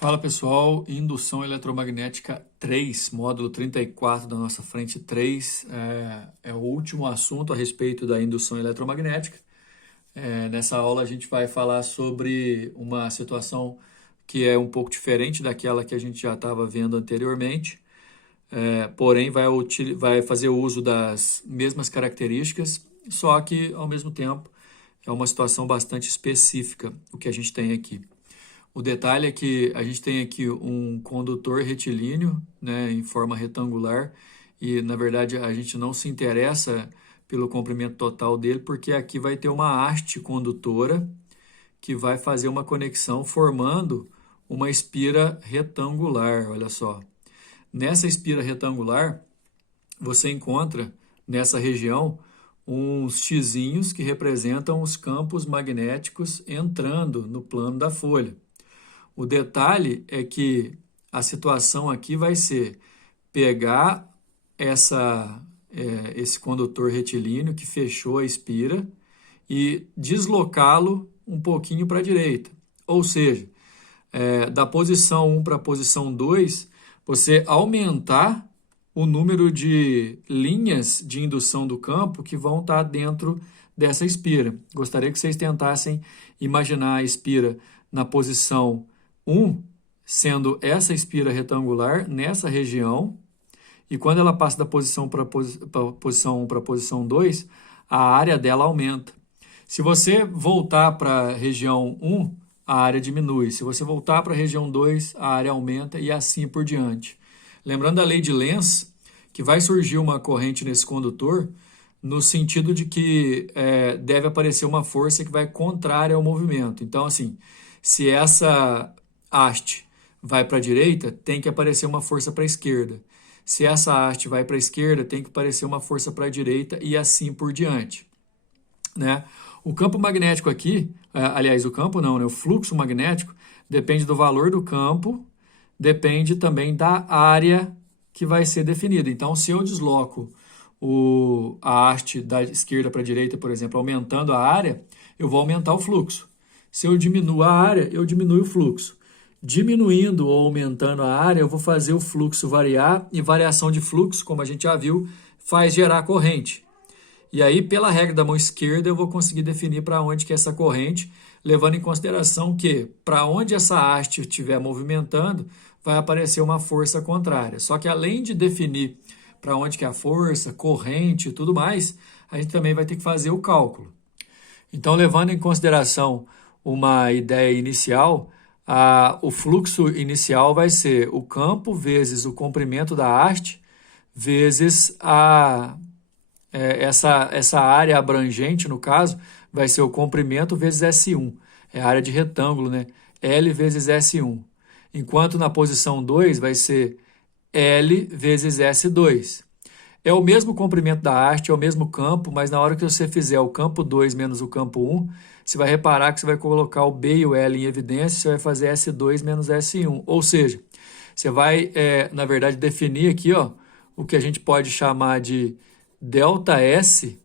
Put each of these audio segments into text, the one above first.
Fala pessoal, indução eletromagnética 3, módulo 34 da nossa frente 3, é o último assunto a respeito da indução eletromagnética. Nessa aula a gente vai falar sobre uma situação que é um pouco diferente daquela que a gente já estava vendo anteriormente, porém vai fazer uso das mesmas características, só que ao mesmo tempo é uma situação bastante específica o que a gente tem aqui. O detalhe é que a gente tem aqui um condutor retilíneo, né, em forma retangular, e na verdade a gente não se interessa pelo comprimento total dele, porque aqui vai ter uma haste condutora que vai fazer uma conexão formando uma espira retangular, olha só. Nessa espira retangular, você encontra nessa região uns xizinhos que representam os campos magnéticos entrando no plano da folha. O detalhe é que a situação aqui vai ser pegar esse condutor retilíneo que fechou a espira e deslocá-lo um pouquinho para a direita. Ou seja, da posição 1 para a posição 2, você aumentar o número de linhas de indução do campo que vão estar dentro dessa espira. Gostaria que vocês tentassem imaginar a espira na posição 1, sendo essa espira retangular nessa região, e quando ela passa da posição para posição 1 para a posição 2, a área dela aumenta. Se você voltar para a região 1, a área diminui. Se você voltar para a região 2, a área aumenta e assim por diante. Lembrando da lei de Lenz, que vai surgir uma corrente nesse condutor, no sentido de que deve aparecer uma força que vai contrária ao movimento. Então, assim, se essa haste vai para a direita, tem que aparecer uma força para a esquerda. Se essa haste vai para a esquerda, tem que aparecer uma força para a direita e assim por diante, né? O campo magnético aqui, aliás, o campo não, né? O fluxo magnético depende do valor do campo, depende também da área que vai ser definida. Então, se eu desloco a haste da esquerda para a direita, por exemplo, aumentando a área, eu vou aumentar o fluxo. Se eu diminuo a área, eu diminuo o fluxo. Diminuindo ou aumentando a área, eu vou fazer o fluxo variar, e variação de fluxo, como a gente já viu, faz gerar corrente. E aí, pela regra da mão esquerda, eu vou conseguir definir para onde que é essa corrente, levando em consideração que, para onde essa haste estiver movimentando, vai aparecer uma força contrária. Só que além de definir para onde que é a força, corrente e tudo mais, a gente também vai ter que fazer o cálculo. Então, levando em consideração uma ideia inicial, o fluxo inicial vai ser o campo vezes o comprimento da haste vezes essa área abrangente, no caso, vai ser o comprimento vezes S1. É a área de retângulo, né? L vezes S1. Enquanto na posição 2 vai ser L vezes S2. É o mesmo comprimento da haste, é o mesmo campo, mas na hora que você fizer o campo 2 menos o campo 1, você vai reparar que você vai colocar o B e o L em evidência, você vai fazer S2 menos S1. Ou seja, você vai, na verdade, definir aqui, ó, o que a gente pode chamar de ΔS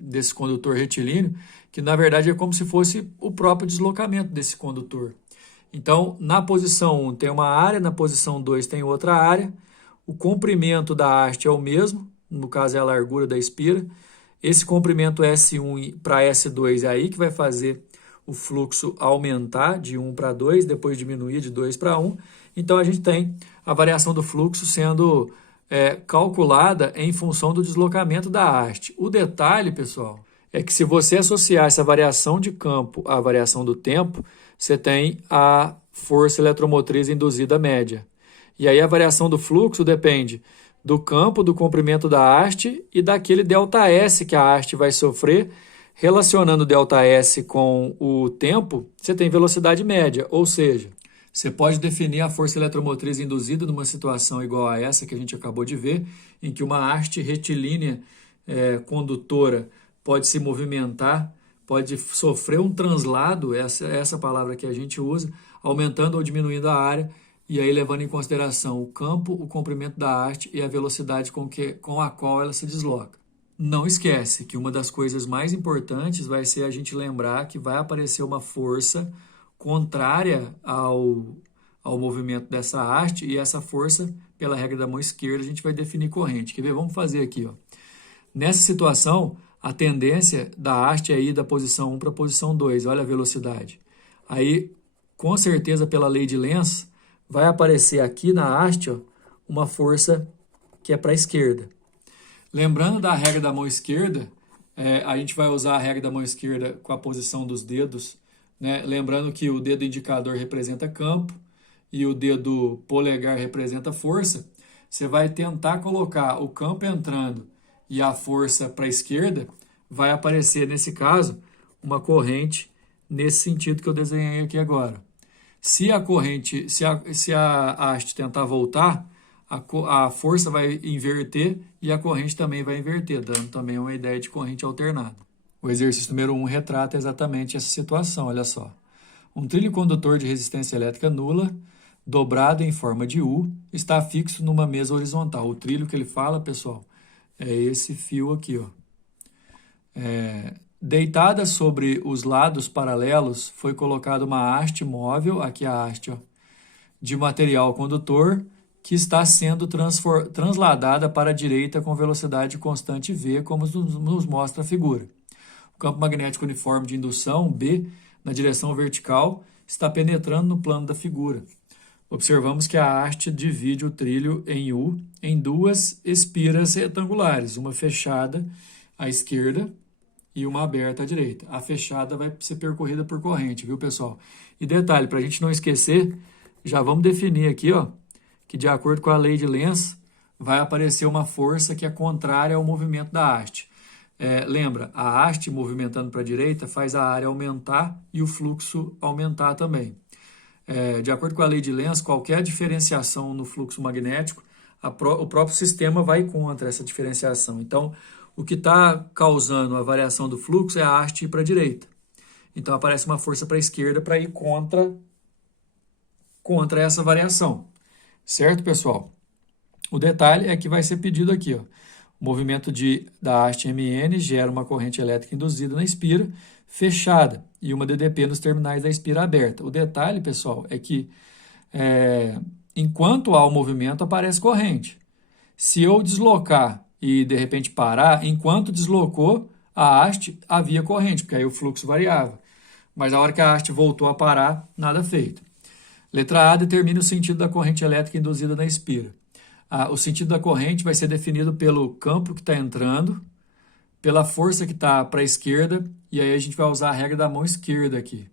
desse condutor retilíneo, que na verdade é como se fosse o próprio deslocamento desse condutor. Então, na posição 1 tem uma área, na posição 2 tem outra área, o comprimento da haste é o mesmo, no caso é a largura da espira. Esse comprimento S1 para S2 é aí que vai fazer o fluxo aumentar de 1 para 2, depois diminuir de 2 para 1. Então, a gente tem a variação do fluxo sendo calculada em função do deslocamento da haste. O detalhe, pessoal, é que se você associar essa variação de campo à variação do tempo, você tem a força eletromotriz induzida média. E aí a variação do fluxo depende do campo, do comprimento da haste e daquele ΔS que a haste vai sofrer. Relacionando ΔS com o tempo, você tem velocidade média, ou seja, você pode definir a força eletromotriz induzida numa situação igual a essa que a gente acabou de ver, em que uma haste retilínea condutora pode se movimentar, pode sofrer um translado, essa palavra que a gente usa, aumentando ou diminuindo a área, e aí levando em consideração o campo, o comprimento da haste e a velocidade com a qual ela se desloca. Não esquece que uma das coisas mais importantes vai ser a gente lembrar que vai aparecer uma força contrária ao movimento dessa haste, e essa força, pela regra da mão esquerda, a gente vai definir corrente. Quer ver? Vamos fazer aqui, ó. Nessa situação, a tendência da haste é ir da posição 1 para a posição 2. Olha a velocidade. Aí, com certeza, pela lei de Lenz, vai aparecer aqui na haste, ó, uma força que é para a esquerda. Lembrando da regra da mão esquerda, a gente vai usar a regra da mão esquerda com a posição dos dedos, né? Lembrando que o dedo indicador representa campo e o dedo polegar representa força. Você vai tentar colocar o campo entrando e a força para a esquerda, vai aparecer, nesse caso, uma corrente nesse sentido que eu desenhei aqui agora. Se a corrente, se a haste tentar voltar, a força vai inverter e a corrente também vai inverter, dando também uma ideia de corrente alternada. O exercício número 1 retrata exatamente essa situação, olha só. Um trilho condutor de resistência elétrica nula, dobrado em forma de U, está fixo numa mesa horizontal. O trilho que ele fala, pessoal, é esse fio aqui, ó. Deitada sobre os lados paralelos, foi colocada uma haste móvel, aqui a haste, ó, de material condutor, que está sendo transladada para a direita com velocidade constante V, como nos mostra a figura. O campo magnético uniforme de indução, B, na direção vertical, está penetrando no plano da figura. Observamos que a haste divide o trilho em U em duas espiras retangulares, uma fechada à esquerda e uma aberta à direita. A fechada vai ser percorrida por corrente, viu, pessoal? E detalhe, para a gente não esquecer, já vamos definir aqui, ó, que de acordo com a lei de Lenz, vai aparecer uma força que é contrária ao movimento da haste. Lembra, a haste movimentando para a direita faz a área aumentar e o fluxo aumentar também. De acordo com a lei de Lenz, qualquer diferenciação no fluxo magnético, o próprio sistema vai contra essa diferenciação. Então, o que está causando a variação do fluxo é a haste ir para a direita. Então, aparece uma força para a esquerda para ir contra essa variação. Certo, pessoal? O detalhe é que vai ser pedido aqui, ó. O movimento da haste MN gera uma corrente elétrica induzida na espira fechada e uma DDP nos terminais da espira aberta. O detalhe, pessoal, é que enquanto há o movimento, aparece corrente. Se eu deslocar e, de repente, parar, enquanto deslocou a haste, havia corrente, porque aí o fluxo variava. Mas a hora que a haste voltou a parar, nada feito. Letra A determina o sentido da corrente elétrica induzida na espira. O sentido da corrente vai ser definido pelo campo que está entrando, pela força que está para a esquerda, e aí a gente vai usar a regra da mão esquerda aqui.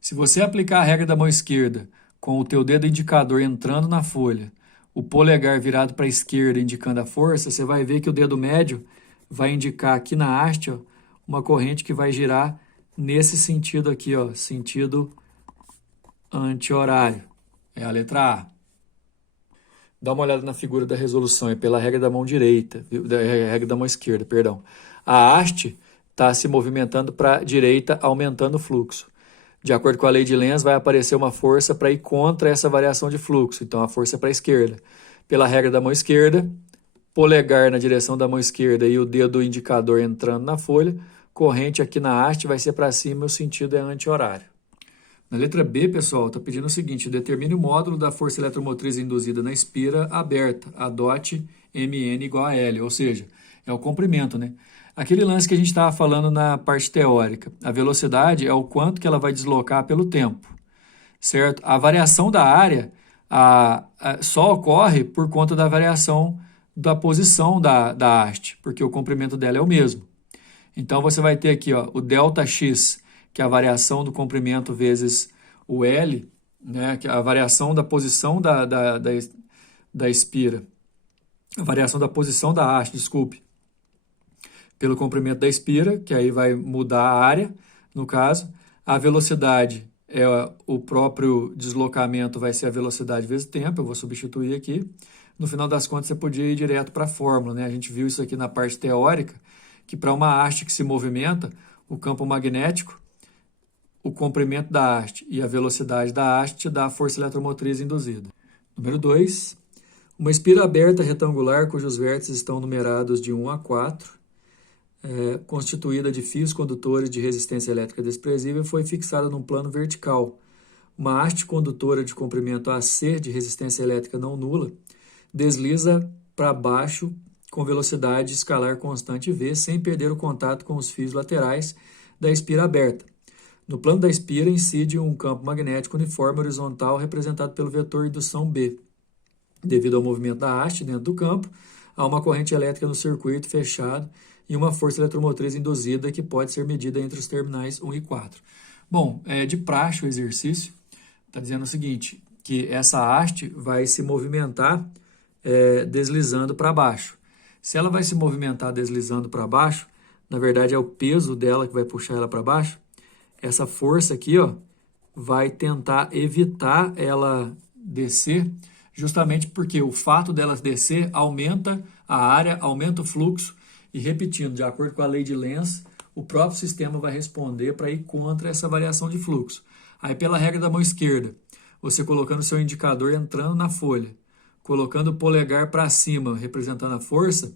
Se você aplicar a regra da mão esquerda com o teu dedo indicador entrando na folha, o polegar virado para a esquerda indicando a força, você vai ver que o dedo médio vai indicar aqui na haste, ó, uma corrente que vai girar nesse sentido aqui, ó, sentido anti-horário. É a letra A. Dá uma olhada na figura da resolução, é pela regra da mão direita, regra da mão esquerda, perdão. A haste está se movimentando para a direita, aumentando o fluxo. De acordo com a lei de Lenz, vai aparecer uma força para ir contra essa variação de fluxo, então a força é para a esquerda. Pela regra da mão esquerda, polegar na direção da mão esquerda e o dedo indicador entrando na folha, corrente aqui na haste vai ser para cima e o sentido é anti-horário. Na letra B, pessoal, está pedindo o seguinte: determine o módulo da força eletromotriz induzida na espira aberta, a DOT MN igual a L, ou seja, é o comprimento, né? Aquele lance que a gente estava falando na parte teórica. A velocidade é o quanto que ela vai deslocar pelo tempo, certo? A variação da área só ocorre por conta da variação da posição da haste, porque o comprimento dela é o mesmo. Então, você vai ter aqui, ó, o ΔX, que é a variação do comprimento vezes o L, né, que é a variação da posição da espira, a variação da posição da haste, desculpe, pelo comprimento da espira, que aí vai mudar a área, no caso. A velocidade é o próprio deslocamento, vai ser a velocidade vezes tempo, eu vou substituir aqui. No final das contas, você podia ir direto para a fórmula, né? A gente viu isso aqui na parte teórica, que para uma haste que se movimenta, o campo magnético, o comprimento da haste e a velocidade da haste dá a força eletromotriz induzida. Número 2. Uma espira aberta retangular cujos vértices estão numerados de 1 a 4, constituída de fios condutores de resistência elétrica desprezível, foi fixada num plano vertical, uma haste condutora de comprimento AC de resistência elétrica não nula desliza para baixo com velocidade escalar constante V, sem perder o contato com os fios laterais da espira aberta. No plano da espira incide um campo magnético uniforme horizontal representado pelo vetor indução B. Devido ao movimento da haste dentro do campo, há uma corrente elétrica no circuito fechado e uma força eletromotriz induzida que pode ser medida entre os terminais 1 e 4. Bom, de praxe o exercício está dizendo o seguinte, que essa haste vai se movimentar deslizando para baixo. Se ela vai se movimentar deslizando para baixo, na verdade é o peso dela que vai puxar ela para baixo. Essa força aqui, ó, vai tentar evitar ela descer, justamente porque o fato dela descer aumenta a área, aumenta o fluxo e, repetindo, de acordo com a lei de Lenz, o próprio sistema vai responder para ir contra essa variação de fluxo. Aí, pela regra da mão esquerda, você colocando o seu indicador entrando na folha, colocando o polegar para cima, representando a força,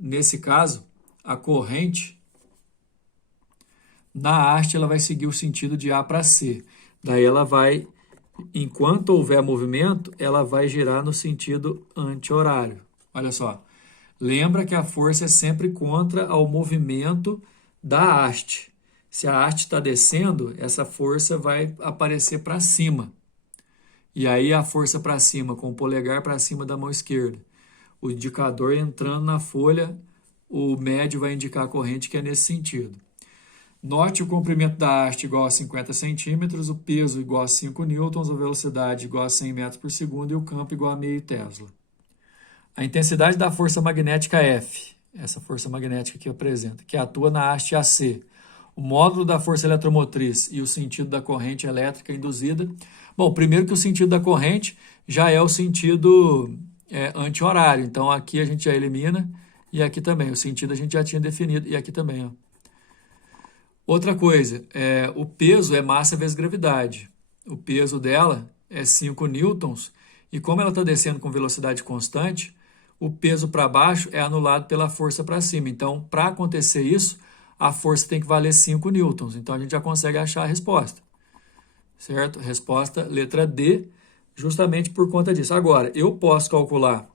nesse caso, a corrente na haste ela vai seguir o sentido de A para C. Daí ela vai, enquanto houver movimento, ela vai girar no sentido anti-horário. Olha só, lembra que a força é sempre contra ao movimento da haste. Se a haste está descendo, essa força vai aparecer para cima. E aí a força para cima, com o polegar para cima da mão esquerda. O indicador entrando na folha, o médio vai indicar a corrente que é nesse sentido. Note o comprimento da haste igual a 50 centímetros, o peso igual a 5 newtons, a velocidade igual a 100 metros por segundo e o campo igual a meio Tesla. A intensidade da força magnética F, essa força magnética que apresenta, que atua na haste AC, o módulo da força eletromotriz e o sentido da corrente elétrica induzida. Bom, primeiro que o sentido da corrente já é o sentido anti-horário, então aqui a gente já elimina e aqui também, o sentido a gente já tinha definido e aqui também, ó. Outra coisa, o peso é massa vezes gravidade. O peso dela é 5 newtons e como ela está descendo com velocidade constante, o peso para baixo é anulado pela força para cima. Então, para acontecer isso, a força tem que valer 5 newtons. Então, a gente já consegue achar a resposta. Certo? Resposta letra D, justamente por conta disso. Agora, eu posso calcular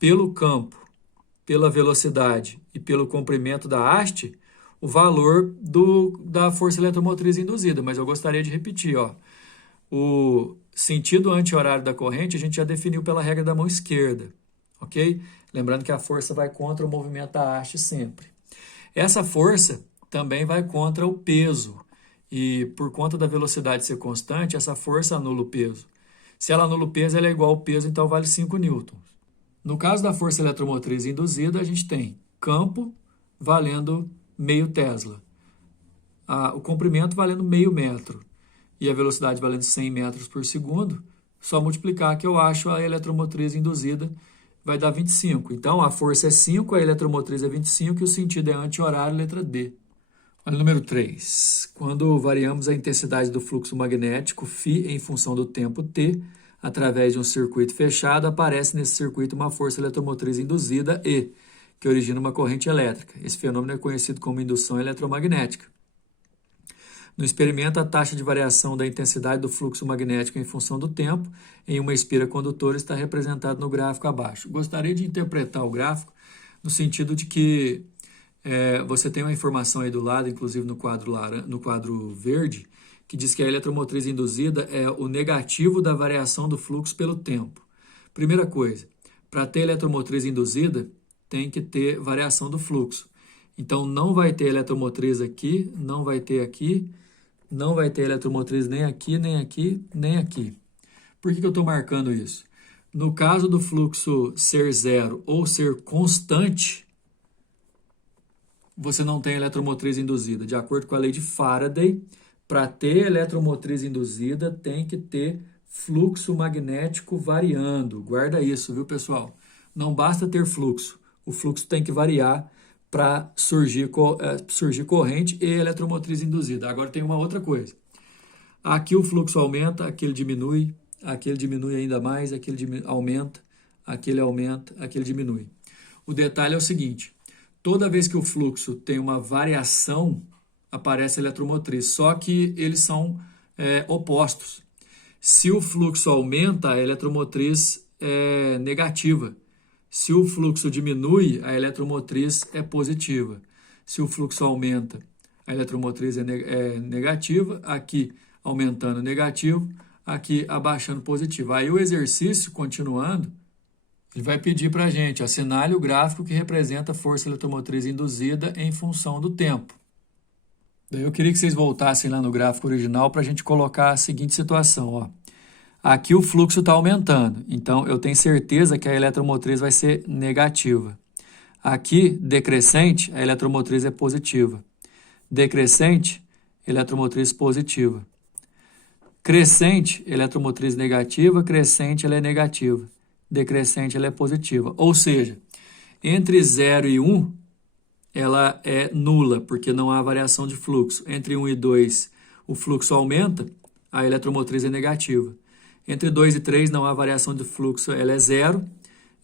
pelo campo, pela velocidade e pelo comprimento da haste, o valor da força eletromotriz induzida, mas eu gostaria de repetir, ó. O sentido anti-horário da corrente a gente já definiu pela regra da mão esquerda, ok? Lembrando que a força vai contra o movimento da haste sempre. Essa força também vai contra o peso, e por conta da velocidade ser constante, essa força anula o peso. Se ela anula o peso, ela é igual ao peso, então vale 5 newtons. No caso da força eletromotriz induzida, a gente tem campo valendo meio Tesla, o comprimento valendo meio metro e a velocidade valendo 100 metros por segundo, só multiplicar que eu acho a eletromotriz induzida vai dar 25. Então, a força é 5, a eletromotriz é 25 e o sentido é anti-horário, letra D. Olha o número 3. Quando variamos a intensidade do fluxo magnético φ em função do tempo t, através de um circuito fechado, aparece nesse circuito uma força eletromotriz induzida E, que origina uma corrente elétrica. Esse fenômeno é conhecido como indução eletromagnética. No experimento, a taxa de variação da intensidade do fluxo magnético em função do tempo em uma espira condutora está representada no gráfico abaixo. Gostaria de interpretar o gráfico no sentido de que você tem uma informação aí do lado, inclusive no quadro verde, que diz que a eletromotriz induzida é o negativo da variação do fluxo pelo tempo. Primeira coisa, para ter eletromotriz induzida, tem que ter variação do fluxo. Então, não vai ter eletromotriz aqui, não vai ter aqui, não vai ter eletromotriz nem aqui, nem aqui, nem aqui. Por que eu estou marcando isso? No caso do fluxo ser zero ou ser constante, você não tem eletromotriz induzida. De acordo com a lei de Faraday, para ter eletromotriz induzida, tem que ter fluxo magnético variando. Guarda isso, viu, pessoal? Não basta ter fluxo. O fluxo tem que variar para surgir corrente e eletromotriz induzida. Agora tem uma outra coisa. Aqui o fluxo aumenta, aquele diminui ainda mais, aquele aumenta, aquele diminui. O detalhe é o seguinte, toda vez que o fluxo tem uma variação, aparece a eletromotriz, só que eles são opostos. Se o fluxo aumenta, a eletromotriz é negativa. Se o fluxo diminui, a eletromotriz é positiva. Se o fluxo aumenta, a eletromotriz é negativa. Aqui aumentando negativo, aqui abaixando positivo. Aí o exercício, continuando, ele vai pedir para a gente, assinale o gráfico que representa a força eletromotriz induzida em função do tempo. Daí eu queria que vocês voltassem lá no gráfico original para a gente colocar a seguinte situação, ó. Aqui o fluxo está aumentando, então eu tenho certeza que a eletromotriz vai ser negativa. Aqui, decrescente, a eletromotriz é positiva. Decrescente, eletromotriz positiva. Crescente, eletromotriz negativa. Crescente, ela é negativa. Decrescente, ela é positiva. Ou seja, entre 0 e 1, ela é nula, porque não há variação de fluxo. Entre 1 e 2, o fluxo aumenta, a eletromotriz é negativa. Entre 2 e 3 não há variação de fluxo, ela é zero.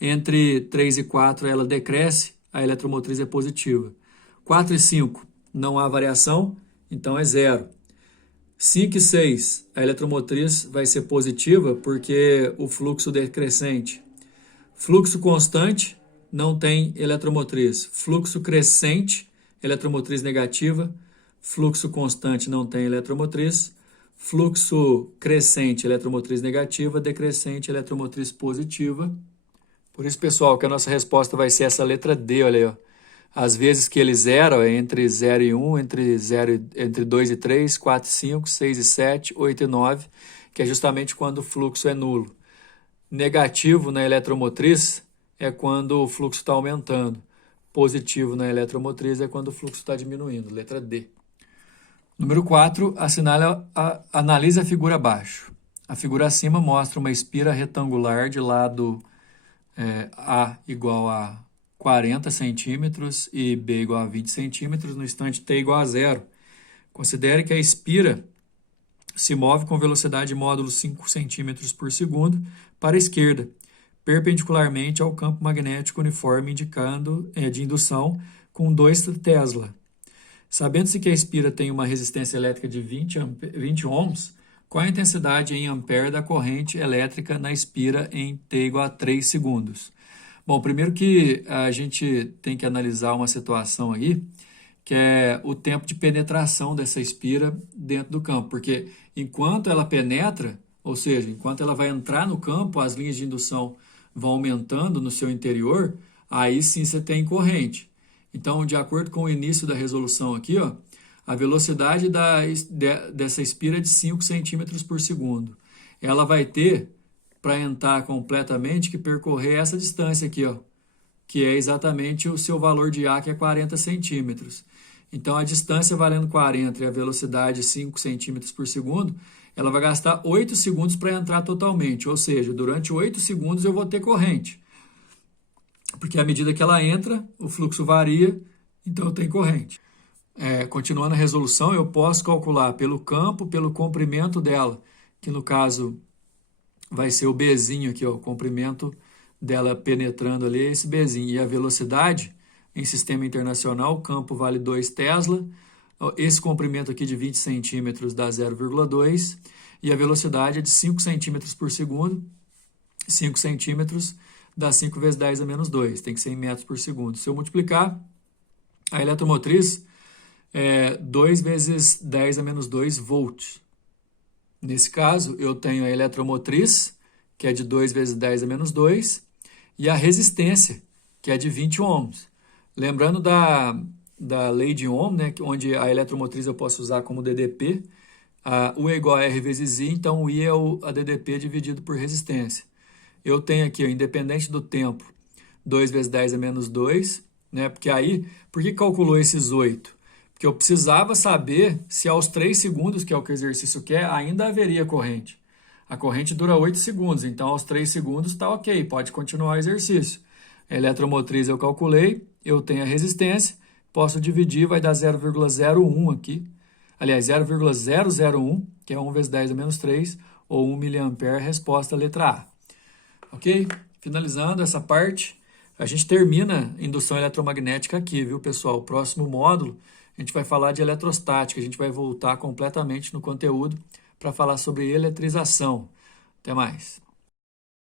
Entre 3 e 4 ela decresce, a eletromotriz é positiva. 4 e 5 não há variação, então é zero. 5 e 6 a eletromotriz vai ser positiva porque o fluxo decrescente. Fluxo constante não tem eletromotriz. Fluxo crescente, eletromotriz negativa. Fluxo constante não tem eletromotriz. Fluxo crescente, eletromotriz negativa, decrescente, eletromotriz positiva. Por isso, pessoal, que a nossa resposta vai ser essa letra D, olha aí, ó. As vezes que ele zero é entre 0 e 1, entre 2 e 3, 4 e 5, 6 e 7, 8 e 9, que é justamente quando o fluxo é nulo. Negativo na eletromotriz é quando o fluxo está aumentando. Positivo na eletromotriz é quando o fluxo está diminuindo, letra D. Número 4, analise a figura abaixo. A figura acima mostra uma espira retangular de lado A igual a 40 centímetros e B igual a 20 centímetros no instante t igual a 0. Considere que a espira se move com velocidade módulo 5 centímetros por segundo para a esquerda, perpendicularmente ao campo magnético uniforme de indução com 2 Tesla. Sabendo-se que a espira tem uma resistência elétrica de 20 ohms, qual a intensidade em ampere da corrente elétrica na espira em t igual a 3 segundos? Bom, primeiro que a gente tem que analisar uma situação aí, que é o tempo de penetração dessa espira dentro do campo, porque enquanto ela penetra, ou seja, enquanto ela vai entrar no campo, as linhas de indução vão aumentando no seu interior, aí sim você tem corrente. Então, de acordo com o início da resolução aqui, ó, a velocidade dessa espira é de 5 centímetros por segundo. Ela vai ter, para entrar completamente, que percorrer essa distância aqui, ó, que é exatamente o seu valor de A, que é 40 centímetros. Então, a distância valendo 40 e a velocidade 5 centímetros por segundo, ela vai gastar 8 segundos para entrar totalmente, ou seja, durante 8 segundos eu vou ter corrente. Porque à medida que ela entra, o fluxo varia, então eu tenho corrente. Continuando a resolução, eu posso calcular pelo campo, pelo comprimento dela, que no caso vai ser o Bzinho aqui, ó, o comprimento dela penetrando ali, esse Bzinho. E a velocidade, em sistema internacional, o campo vale 2 Tesla, esse comprimento aqui de 20 centímetros dá 0,2, e a velocidade é de 5 centímetros por segundo, 5 centímetros dá 5 vezes 10 a menos 2, tem que ser em metros por segundo. Se eu multiplicar, a eletromotriz é 2 vezes 10 a menos 2 volts. Nesse caso, eu tenho a eletromotriz, que é de 2 vezes 10 a menos 2, e a resistência, que é de 20 ohms. Lembrando da lei de Ohm, né, onde a eletromotriz eu posso usar como DDP, U é igual a R vezes I, então o I é a DDP dividido por resistência. Eu tenho aqui, ó, independente do tempo, 2 vezes 10 a menos 2, né? Porque aí, por que calculou esses 8? Porque eu precisava saber se aos 3 segundos, que é o que o exercício quer, ainda haveria corrente. A corrente dura 8 segundos, então aos 3 segundos está ok, pode continuar o exercício. A eletromotriz eu calculei, eu tenho a resistência, posso dividir, vai dar 0,01 aqui. Aliás, 0,001, que é 1 vezes 10 a menos 3, ou 1 mA, resposta letra A. Ok? Finalizando essa parte, a gente termina a indução eletromagnética aqui, viu, pessoal? O próximo módulo, a gente vai falar de eletrostática, a gente vai voltar completamente no conteúdo para para falar sobre eletrização. Até mais.